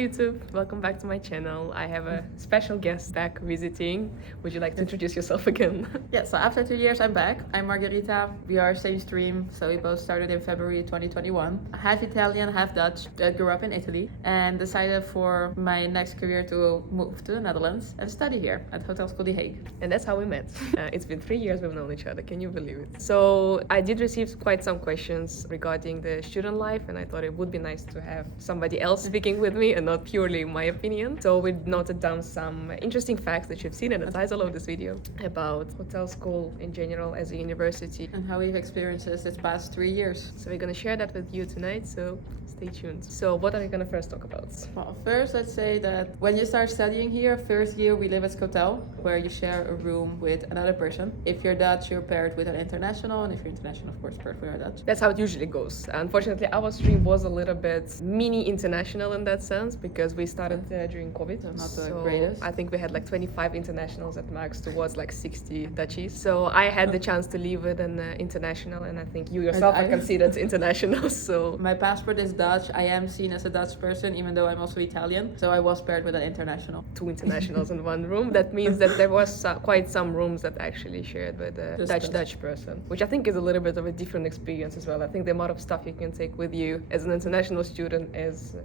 YouTube, welcome back to my channel. I have a special guest back visiting. Would you like to introduce yourself again? Yeah, so after 2 years I'm back. I'm Margherita. We are same stream, so we both started in February 2021. Half Italian, half Dutch. I grew up in Italy and decided for my next career to move to the Netherlands and study here at HOTELSCHOOL The Hague. And that's how we met. It's been 3 years we've known each other, can you believe it? So I did receive quite some questions regarding the student life, and I thought it would be nice to have somebody else speaking with me and not purely my opinion. So we noted down some interesting facts that you've seen in the title of this video about hotel school in general as a university. And how we've experienced this past 3 years. So we're gonna share that with you tonight, so stay tuned. So what are we gonna first talk about? Well, first let's say that when you start studying here, first year we live at Hotel, where you share a room with another person. If you're Dutch, you're paired with an international, and if you're international, of course, paired with a Dutch. That's how it usually goes. Unfortunately, our stream was a little bit mini international in that sense because we started during COVID. So not the greatest. I think we had like 25 internationals at max towards like 60 Dutchies. So I had the chance to leave with an international, and I think you yourself are considered international. So my passport is Dutch. I am seen as a Dutch person, even though I'm also Italian. So I was paired with an international. 2 internationals in one room. That means that there was quite some rooms that actually shared with a Dutch person, which I think is a little bit of a different experience as well. I think the amount of stuff you can take with you as an international student as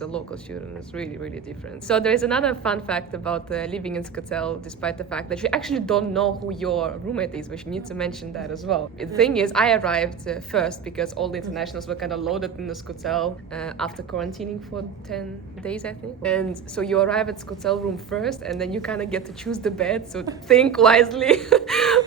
a local student is really, really different. So there is another fun fact about living in Scotel, despite the fact that you actually don't know who your roommate is, which you need to mention that as well. The thing is, I arrived first because all the internationals were kind of loaded in the Scotel after quarantining for 10 days, I think. And so you arrive at Scotel room first, and then you kind of get to choose the bed, so think wisely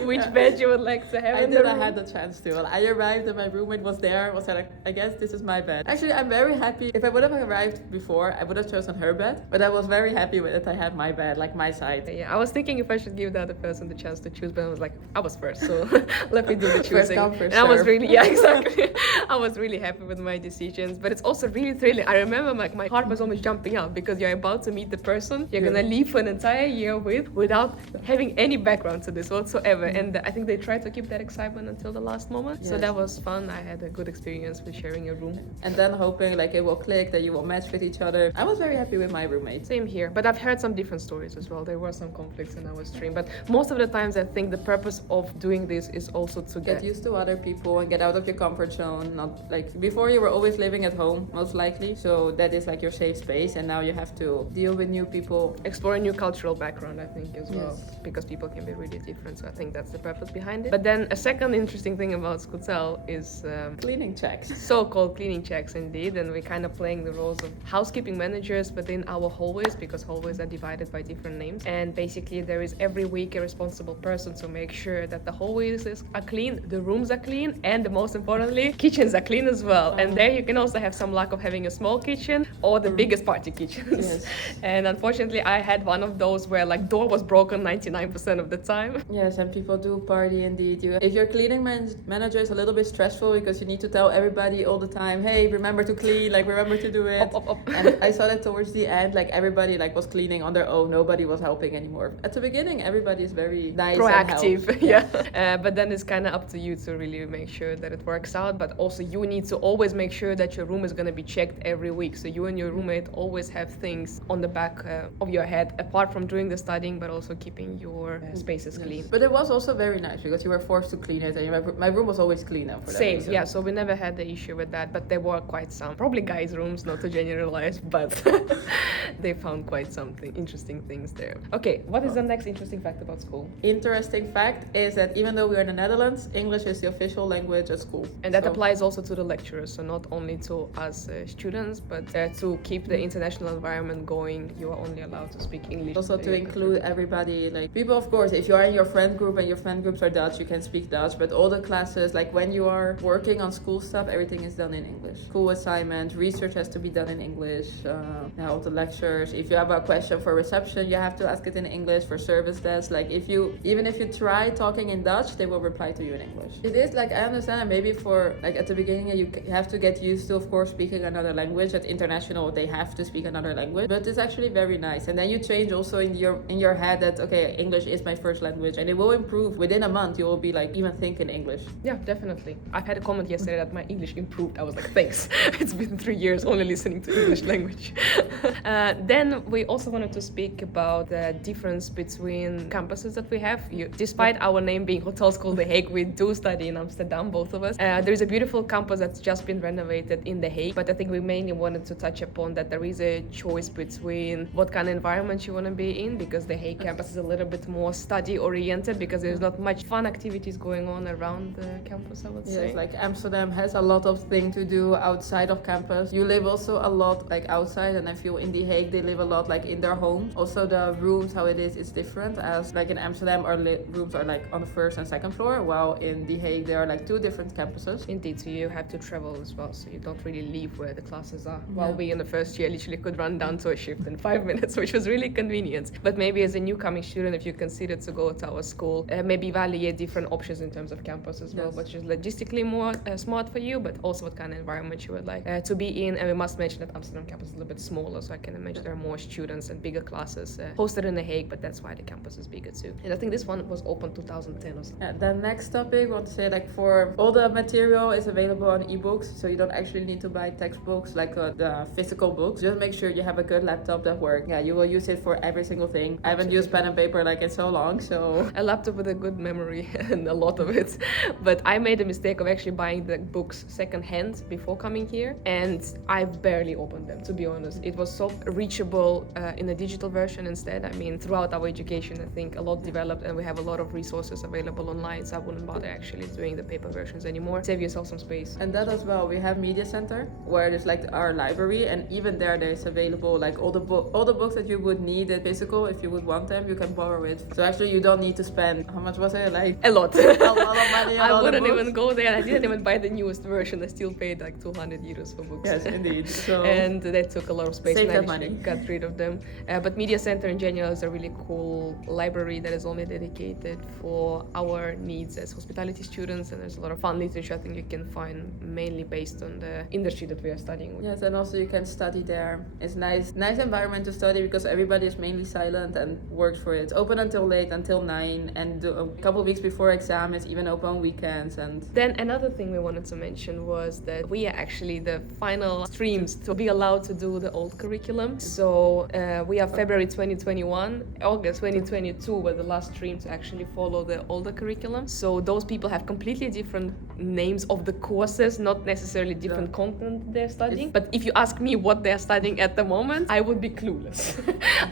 which bed you would like to have in the room. I had the chance to. Well, I arrived and my roommate was there, was like, I guess this is my bed. Actually, I'm very happy. If I would have arrived before, I would have chosen her bed, but I was very happy with it. I had my bed, like my side. Yeah, I was thinking if I should give the other person the chance to choose, but I was like, I was first, so let me do the choosing. First come, first and I was serve. really, yeah, exactly. I was really happy with my decisions, but it's also really thrilling. I remember like my heart was almost jumping out because you're about to meet the person you're gonna leave for an entire year with without having any background to this whatsoever. And I think they tried to keep that excitement until the last moment. Yes. So that was fun. I had a good experience with sharing a room. And then hoping like it will click, that you will match with each other. I was very happy with my roommate. Same here, but I've heard some different stories as well. There were some conflicts in our stream, but most of the times I think the purpose of doing this is also to Get used to other people and get out of your comfort zone. Not like before you were always living at home, most likely. So that is like your safe space, and now you have to deal with new people. Explore a new cultural background, I think, as well, because people can be really different. So I think that's the purpose behind it. But then a second interesting thing about Scotel is Cleaning checks. So-called cleaning checks, indeed, and we're kind of playing the roles of housekeeping managers within our hallways, because hallways are divided by different names. And basically there is every week a responsible person to make sure that the hallways are clean, the rooms are clean, and most importantly, kitchens are clean as well. And there you can also have some luck of having a small kitchen or the biggest party kitchens. Yes. And unfortunately I had one of those where like door was broken 99% of the time. Yes, and people do party indeed. If your cleaning manager is a little bit stressful because you need to tell everybody all the time, hey, remember to clean, like remember to do it. And I saw that towards the end, like everybody like was cleaning on their own, nobody was helping anymore. At the beginning, everybody is very nice, proactive, and yeah. But then it's kind of up to you to really make sure that it works out. But also you need to always make sure that your room is going to be checked every week. So you and your roommate always have things on the back of your head, apart from doing the studying, but also keeping your spaces clean. But it was also very nice because you were forced to clean it, and my room was always clean now for that Same, reason. yeah. So we never had the issue with that, but there were quite some, probably guys' rooms, not to generalize, but they found quite something interesting things there. Okay, what is the next interesting fact about school? Interesting fact is that even though we are in the Netherlands, English is the official language at school. And that applies also to the lecturers, so not only to us students, but to keep the international environment going, you are only allowed to speak English. Also to include everybody, like people, of course, if you are in your friend group and your friend groups are Dutch, you can speak Dutch, but all the classes, like when you are working on school stuff, everything is done in English. School assignment, research has to be done in English, all the lectures. If you have a question for reception, you have to ask it in English. For service desk, like even if you try talking in Dutch, they will reply to you in English. It is like, I understand that maybe for like at the beginning you have to get used to, of course, speaking another language. At international they have to speak another language, but it's actually very nice. And then you change also in your head that okay, English is my first language, and it will improve within a month. You will be like even think in English. Yeah, definitely. I've had a comment yesterday that my English improved. I was like, thanks. It's been 3 years only listening to English language. Then we also wanted to speak about the difference between campuses that we have. Despite our name being Hotel School The Hague, we do study in Amsterdam, both of us. There is a beautiful campus that's just been renovated in The Hague, but I think we mainly wanted to touch upon that there is a choice between what kind of environment you want to be in, because The Hague campus is a little bit more study oriented, because there's not much fun activities going on around the campus, I would say. Yes, like Amsterdam has a lot of things to do outside of campus. You live also a lot like outside, and I feel in The Hague they live a lot like in their homes. Also the rooms, how it is different, as like in Amsterdam our rooms are like on the first and second floor, while in The Hague there are like two different campuses. Indeed, so you have to travel as well, so you don't really leave where the classes are. While we in the first year literally could run down to a shift in 5 minutes, which was really convenient. But maybe as a newcoming student, if you consider to go to our school, maybe evaluate different options in terms of campus as well, which is logistically more smart for you, but also what kind of environment you would like to be in. And we must mention that Amsterdam campus is a little bit smaller, so I can imagine there are more students and bigger classes hosted in The Hague, but that's why the campus is bigger too. And I think this one was open 2010 or something. The next topic, I want to say, like, for all the material is available on ebooks, so you don't actually need to buy textbooks like the physical books. Just make sure you have a good laptop that works. Yeah, you will use it for every single thing. I haven't used pen and paper like in so long, so a laptop with a good memory and a lot of it. But I made a mistake of actually buying the books second-hand before coming here, and I barely opened them, to be honest. It was so reachable in a digital version instead. I mean, throughout our education, I think a lot developed, and we have a lot of resources available online, so I wouldn't bother actually doing the paper versions anymore. Save yourself some space. And that as well, we have Media Center, where there's like our library, and even there's available like all the books that you would need in physical. If you would want them, you can borrow it. So actually you don't need to spend, how much was it? Like a lot. A lot of money on I all the wouldn't books. even go there. I didn't even buy the newest version. I still paid like 200 euros for books. Yes, indeed. So and that took a lot of space, save and I that money. got rid of them. But Media Center in general is a really cool library that is only dedicated for our needs as hospitality students, and there's a lot of fun literature I think you can find, mainly based on the industry that we are studying with. Yes, and also you can study there. It's nice environment to study, because everybody is mainly silent and works for it. It's open until late, until 9, and a couple of weeks before exam it's even open on weekends. And then another thing we wanted to mention was that we are actually the final streams to be allowed to do the old curriculum. So we are February 2021, August 2022 were the last stream to actually follow the older curriculum. So those people have completely different names of the courses, not necessarily different content they're studying. But if you ask me what they're studying at the moment, I would be clueless.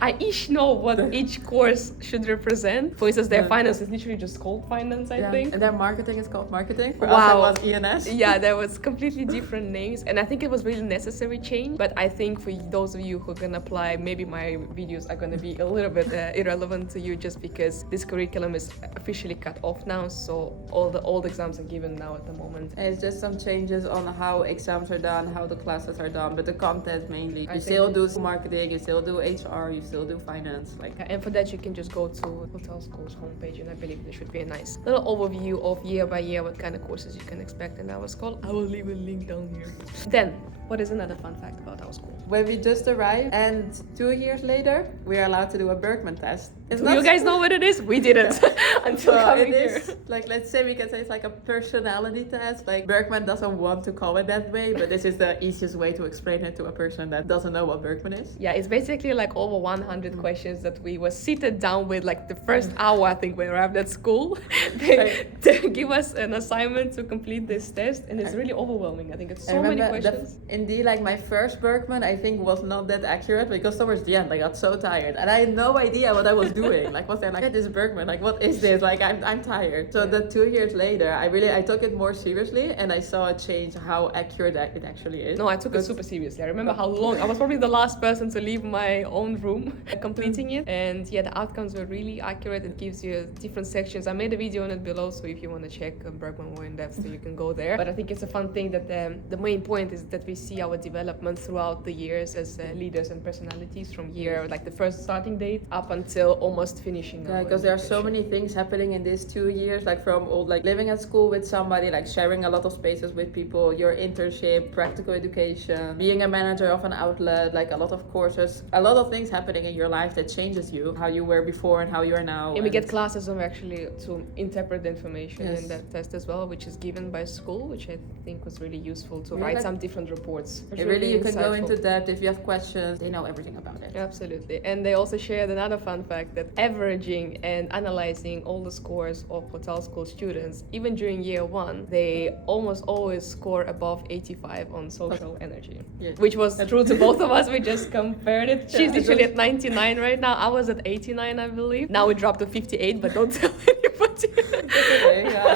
I each know what each course should represent. For instance, their finance is literally just called finance, I think. And their marketing is called marketing. For wow. us it was ENS. Yeah, there was completely different names, and I think it was really necessary change. But I think for those of you who can apply, maybe my videos are going to be a little bit irrelevant to you, just because this curriculum is officially cut off now, so all the old exams are given now at the moment. And it's just some changes on how exams are done, how the classes are done, but the content mainly. You still do marketing, you still do HR, you still do finance. And for that you can just go to Hotel School's homepage, and I believe there should be a nice little overview of year by year what kind of courses you can expect in our school. I will leave a link down here. Then, what is another fun fact about our school? When we just arrived, and 2 years later, we are allowed to do a Berkman test. Do you guys know what it is? We didn't until coming here. Like, let's say we can say it's like a personality test. Like, Berkman doesn't want to call it that way, but this is the easiest way to explain it to a person that doesn't know what Berkman is. Yeah, it's basically like over 100 questions that we were seated down with. Like the first hour, I think we arrived at school. They give us an assignment to complete this test, and it's really overwhelming. I think it's so many questions. Indeed, like my first Berkman, I think was not that accurate, because towards the end I got so tired and I had no idea what I was doing. Like, what's there? Like, this Berkman, like, what is this? Like, I'm tired. So the 2 years later, I took it more seriously, and I saw a change how accurate it actually is. No, I took it super seriously. I remember how long I was probably the last person to leave my own room completing it, and yeah, the outcomes were really accurate. It gives you different sections. I made a video on it below, so if you want to check Berkman more in depth, so you can go there. But I think it's a fun thing that the main point is that we see our development throughout the years as leaders and personalities, from year like the first starting date up until almost finishing. Yeah, because there are so many things happening in these 2 years, like from old, like living at school with somebody, like sharing a lot of spaces with people, your internship, practical education, being a manager of an outlet, like a lot of courses, a lot of things happening in your life that changes you, how you were before and how you are now. And we get classes on actually to interpret the information in that test as well, which is given by school, which I think was really useful to write some different reports. It really can go insightful. into depth. If you have questions, they know everything about it. Absolutely. And they also shared another fun fact that averaging and analyzing all the scores of hotel school students, even during year one, they almost always score above 85 on social energy, which was true to both of us. We just compared it. She's literally at 99 right now. I was at 89, I believe. Now we dropped to 58, but don't tell anybody.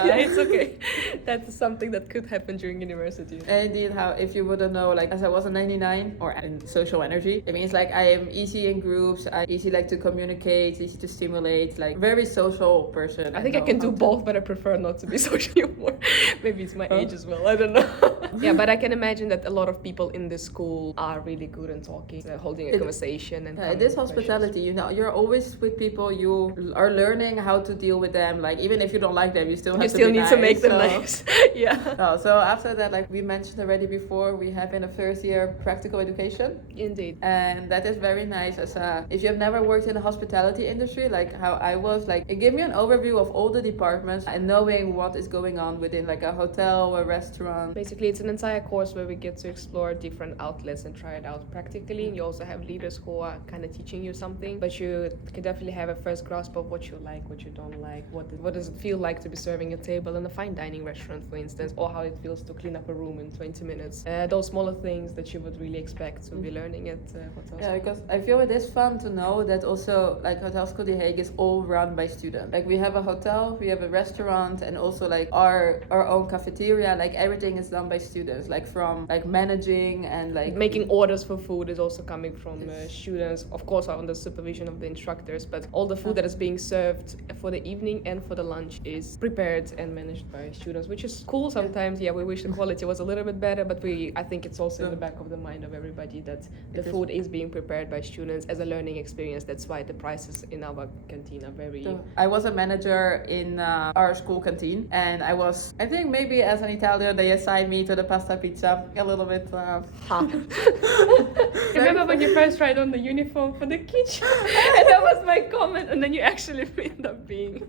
Yeah, it's okay. That's something that could happen during university. And indeed, how if you wouldn't know, like as I was a 99 or in social energy, it means like I am easy in groups, I easy like to communicate, easy to stimulate, like very social person. I think I can do both, but I prefer not to be social anymore. Maybe it's my age as well. I don't know. Yeah, but I can imagine that a lot of people in this school are really good in talking, holding a conversation, and it is hospitality. You know, you're always with people. You are learning how to deal with them. Like even if you don't like them, you still need to make them nice. Yeah. So after that, like we mentioned already before, we have in the first year practical education. Indeed. And that is very nice. As if you have never worked in the hospitality industry, like how I was, like it gave me an overview of all the departments and knowing what is going on within like a hotel, a restaurant. Basically, it's an entire course where we get to explore different outlets and try it out practically. You also have leaders who are kind of teaching you something, but you can definitely have a first grasp of what you like, what you don't like, what does it feel like to be serving a table in a fine dining restaurant, for instance, or how it feels to clean up a room in 20 minutes. Those smaller things that you would really expect to be learning at hotel. Yeah, because I feel it is fun to know that also like HOTELSCHOOL The Hague is all run by students. Like we have a hotel, we have a restaurant, and also like our own cafeteria. Like everything is done by students. Like from like managing and like making orders for food is also coming from students, of course, under supervision of the instructors. But all the food that is being served for the evening and for the lunch is prepared and managed by students, which is cool. Sometimes, we wish the quality was a little bit better, but I think it's also in the back of the mind of everybody that the food is being prepared by students as a learning experience. That's why the prices in our canteen are very... I was a manager in our school canteen, and I think maybe as an Italian, they assigned me to the pasta pizza a little bit. Remember when you first tried on the uniform for the kitchen? And that was my comment, and then you actually end up being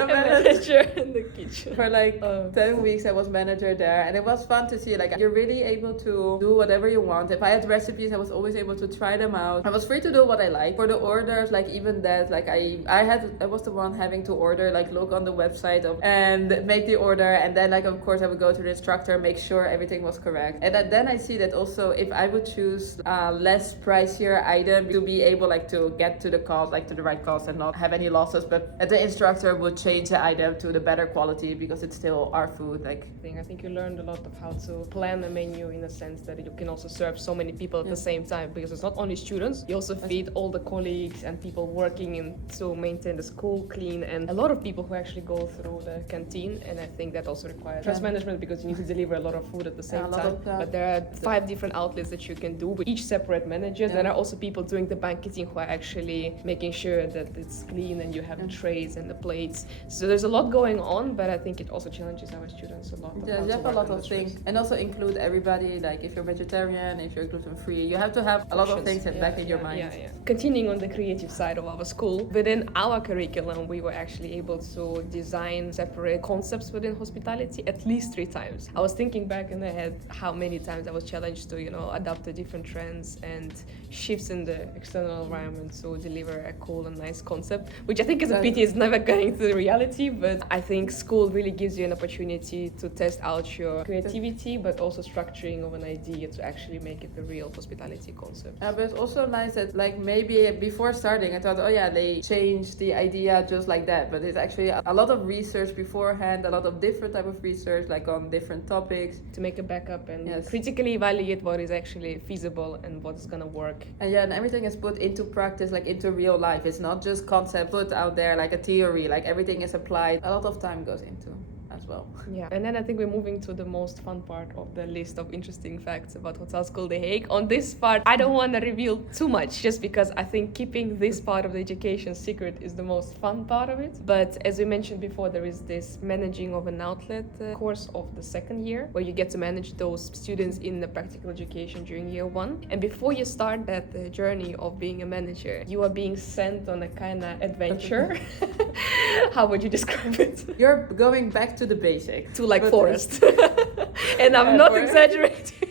a manager in the kitchen. For like 10 weeks I was manager there, and it was fun to see like you're really able to do whatever you want. If I had recipes, I was always able to try them out. I was free to do what I like. For the orders, like even that, like I was the one having to order, like look on the website and make the order, and then like of course I would go to the instructor, make sure everything was correct. And then I see that also if I would choose less pricier item to be able like to get to the cost, like to the right cost and not have any losses, but the instructor would change the item to the better quality because it's still our food. Like I think you learned a lot of how to plan a menu in a sense that you can also serve so many people at the same time, because it's not only students, you also feed all the colleagues and people working in to maintain the school clean, and a lot of people who actually go through the canteen. And I think that also requires stress management because you need to deliver a lot of food at the same time. But there are 5 different outlets that you can do with each separate manager. There are also people doing the banqueting who are actually making sure that it's clean and you have the trays and the plates. So there's a lot going on, but I think it also challenges our students a lot. Yeah, you have a lot of things, and also include everybody. Like if you're vegetarian, if you're gluten free, you have to have a lot of things back in your mind. Continuing on the creative side of our school, within our curriculum, we were actually able to design separate concepts within hospitality at least 3 times. I was thinking back in my head how many times I was challenged to, adapt to different trends and shifts in the external environment to deliver a cool and nice concept, which I think is a pity is never going to the reality, but I think school really gives you an opportunity to test out your creativity, but also structuring of an idea to actually make it a real hospitality concept. But it's also nice that like maybe before starting I thought, they changed the idea just like that, but it's actually a lot of research beforehand, a lot of different type of research like on different topics to make a backup and critically evaluate what is actually feasible and what's gonna work. And everything is put into practice, like into real life. It's not just concept put out there like a theory, like everything is applied. A lot of time goes into as well. Yeah, and then I think we're moving to the most fun part of the list of interesting facts about HOTELSCHOOL The Hague. On this part, I don't want to reveal too much, just because I think keeping this part of the education secret is the most fun part of it. But as we mentioned before, there is this managing of an outlet course of the second year, where you get to manage those students in the practical education during year 1. And before you start that journey of being a manager, you are being sent on a kind of adventure. How would you describe it? You're going back to the basics. To like forest. And I'm not exaggerating.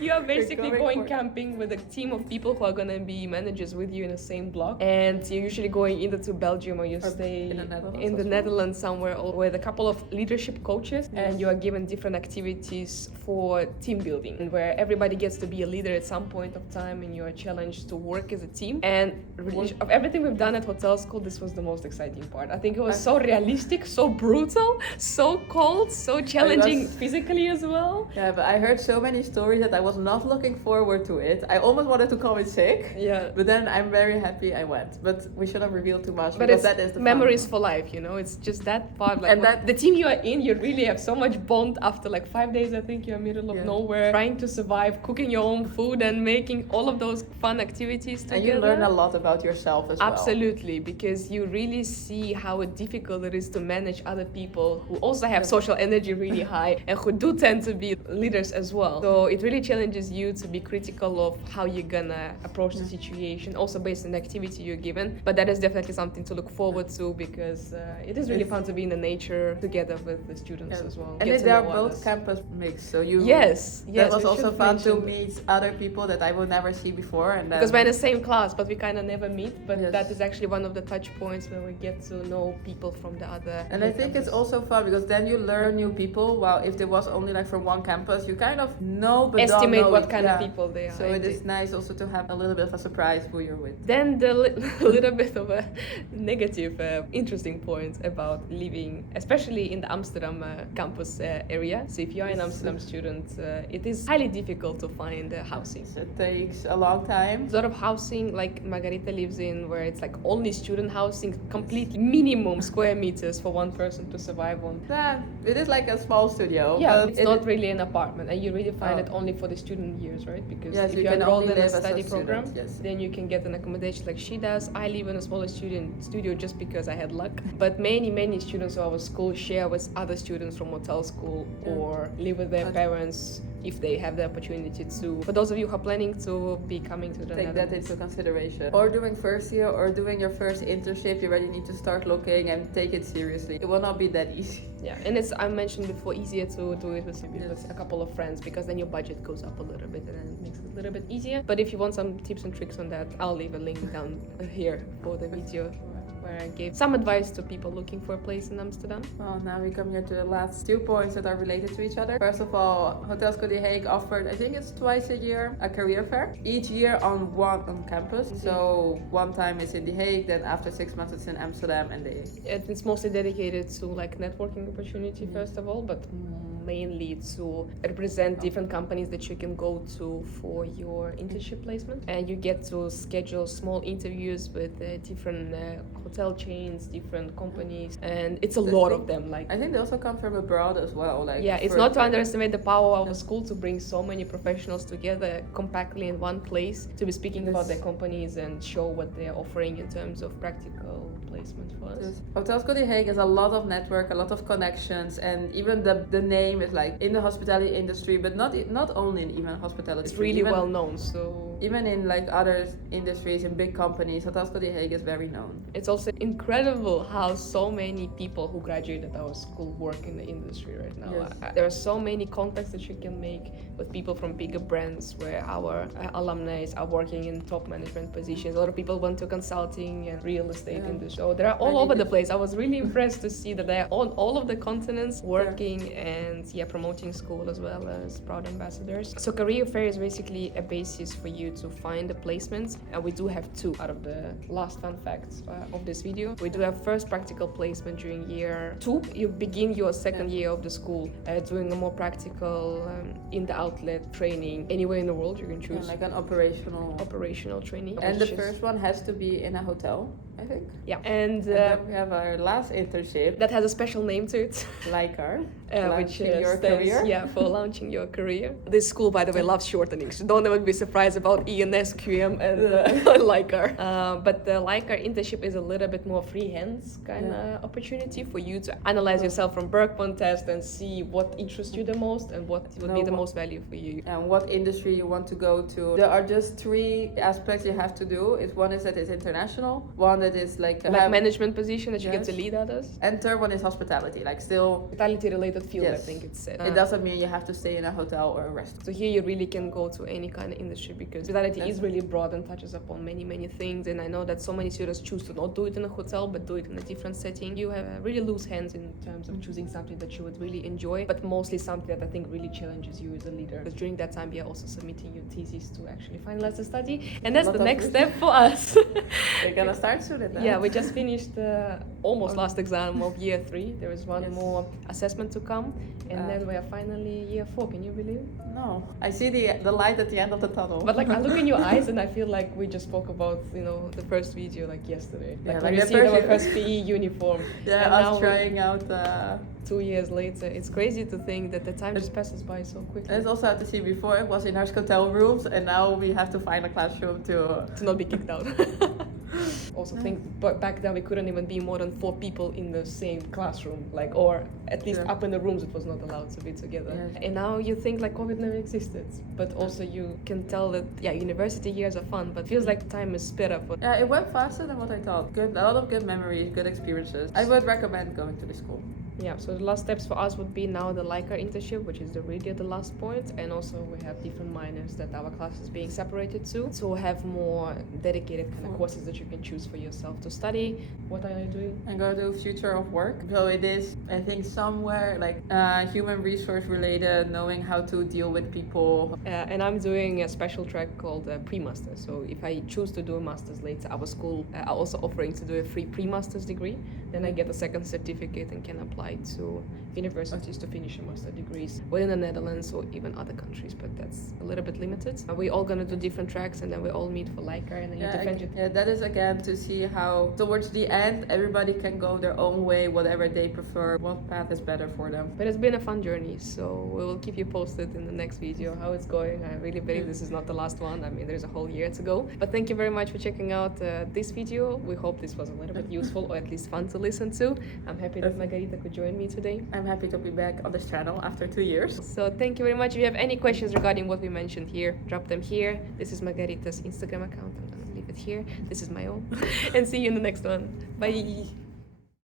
You are basically going for- camping with a team of people who are gonna be managers with you in the same block, and you're usually going either to Belgium or you stay in the Netherlands in the as well. Netherlands somewhere, or with a couple of leadership coaches, and you are given different activities for team building, and where everybody gets to be a leader at some point of time, and you are challenged to work as a team. And really, of everything we've done at Hotel School, this was the most exciting part. I think it was so realistic, so brutal, so cold, so challenging physically as well. Yeah, but I heard so many stories that I was not looking forward to it. I almost wanted to call in sick. Yeah. But then I'm very happy I went. But we shouldn't reveal too much, But because it's that is the memories fun. for life, you know. It's just that part, like And that- the team you are in, you really have so much bond after like 5 days. I think you're in the middle of nowhere, trying to survive, cooking your own food, and making all of those fun activities together. And you learn a lot about yourself as well. Absolutely, because you really see how difficult it is to manage other people who also have social energy really high and who do tend to be leaders as well. So it really challenges you to be critical of how you're gonna approach the situation, also based on the activity you're given. But that is definitely something to look forward to, because it is really fun to be in the nature together with the students as well. And Get to they are know both others. campus mixed, so you Yes, that was we also should fun to mention meet other people that I would never see before, and because we're in the same class, but we kind of never meet. But Yes. that is actually one of the touch points where we get to know people from the other. And I think it's also fun because then you learn new people. While if there was only like from one campus, you kind of know but estimate don't know what it. kind of people they are. So it is nice also to have a little bit of a surprise who you're with. Then the little bit of a negative, interesting point about living, especially in the Amsterdam campus area. So if you are an Amsterdam student, it is highly difficult to find housing. So it takes a long time. A lot of housing, like Margarita lives in, where it's like only student housing, complete minimum square meters for one person to survive on. Yeah, it is like a small studio. Yeah, but it's not really an apartment, and you really find it only for the student years, right? Because Yes, if you you're can enrolled only in a live as a study student, program, yes. then you can get an accommodation like she does. I live in a smaller student studio just because I had luck. But many students of our school share with other students from hotel school or live with their parents if they have the opportunity to. For those of you who are planning to be coming to the take that Netherlands. into consideration. Or doing first year or doing your first internship, you already need to start looking and take it seriously. It will not be that easy. Yeah, and it's, I mentioned before, easier to do it with a couple of friends, because then your budget goes up a little bit and then it makes it a little bit easier. But if you want some tips and tricks on that, I'll leave a link down here for the video where I gave some advice to people looking for a place in Amsterdam. Well, now we come here to the last 2 points that are related to each other. First of all, HOTELSCHOOL The Hague offered, I think it's twice a year, a career fair. Each year on campus. So one time it's in The Hague, then after 6 months it's in Amsterdam and The Hague. It's mostly dedicated to like networking opportunity first of all, but mainly to represent different companies that you can go to for your internship placement, and you get to schedule small interviews with different hotel chains, different companies, and it's a lot of them. Like, I think they also come from abroad as well. Like yeah, it's not to underestimate the power of a school to bring so many professionals together compactly in one place to be speaking about their companies and show what they're offering in terms of practical placement for us. HOTELSCHOOL The Hague has a lot of network, a lot of connections, and even the name is like in the hospitality industry, but not only in even hospitality. It's really even, well known, so even in like other industries in big companies, HOTELSCHOOL The Hague is very known. it's also incredible how so many people who graduated our school work in the industry right now. Yes. There are so many contacts that you can make with people from bigger brands where our alumni are working in top management positions. A lot of people went to consulting and real estate industry. So they're all over the place. I was really impressed to see that they're on all of the continents working and promoting school as well as proud ambassadors. So career fair is basically a basis for you to find a placement, and we do have 2 out of the last fun facts of this video. We do have first practical placement during year 2. You begin your second year of the school doing a more practical in the outlet training anywhere in the world you can choose. Like an operational training. And the first one has to be in a hotel, I think. Yeah, and then we have our last internship that has a special name to it. LICAR, which your stands, career. for launching your career. This school, by the way, loves shortenings. So don't ever be surprised about ENS, QM, and LICAR. But the LICAR internship is a little bit more free hands kind of opportunity for you to analyze yourself from Berkman test and see what interests you the most and what would be the most value for you. And what industry you want to go to. There are just 3 aspects you have to do. One is that it's international, one that it is like management position that you get to Yes. lead others. And third one is hospitality, like still. Hospitality related field, I Yes. think it's said. It doesn't mean you have to stay in a hotel or a restaurant. So here you really can go to any kind of industry because hospitality is really broad and touches upon many things. And I know that so many students choose to not do it in a hotel but do it in a different setting. You have really loose hands in terms of choosing something that you would really enjoy, but mostly something that I think really challenges you as a leader. Because during that time you're also submitting your thesis to actually finalize the study, and that's the next step for us. We're gonna start soon at that. Yeah, we just finished almost last exam of year 3. There is one Yes. more assessment to come, and then we are finally year 4. Can you believe? No, I see the light at the end of the tunnel. But like I look in your eyes and I feel like we just spoke about the first video like yesterday. Yeah, Like like when we the see our first- first PE uniform. Yeah, and us now trying out. 2 years later, it's crazy to think that the time just passes by so quickly. And it's also hard to see before it was in our hotel rooms, and now we have to find a classroom to. To not be kicked out. Also think, but back then we couldn't even be more than 4 people in the same classroom, like, or at least Yeah. up in the rooms it was not allowed to be together. Yes. And now you think like COVID never existed, but also you can tell that university years are fun, but feels like time is sped up. Yeah, it went faster than what I thought. A lot of good memories, good experiences. I would recommend going to the school. Yeah, so the last steps for us would be now the LICA internship, which is really the last point, and also we have different minors that our class is being separated to, so we'll have more dedicated kind of courses that you can choose for yourself to study. What are you doing? And go to future of work. So it is, I think, somewhere like human resource related, knowing how to deal with people. And I'm doing a special track called pre-master. So if I choose to do a master's later, our school are also offering to do a free pre-master's degree. Then I get a second certificate and can apply to universities to finish a master's degrees within the Netherlands or even other countries, but that's a little bit limited. We're all gonna do different tracks and then we all meet for LICA and then you defend it. Yeah, that is again to see how towards the end everybody can go their own way, whatever they prefer, what path is better for them. But it's been a fun journey, so we will keep you posted in the next video how it's going. I really believe this is not the last one. I mean, there's a whole year to go. But thank you very much for checking out this video. We hope this was a little bit useful or at least fun to listen to. I'm happy that Margarita could join me today. I'm happy to be back on this channel after 2 years. So thank you very much. If you have any questions regarding what we mentioned here, drop them here. This is Margarita's Instagram account. I'm gonna leave it here. This is my own. And see you in the next one. Bye.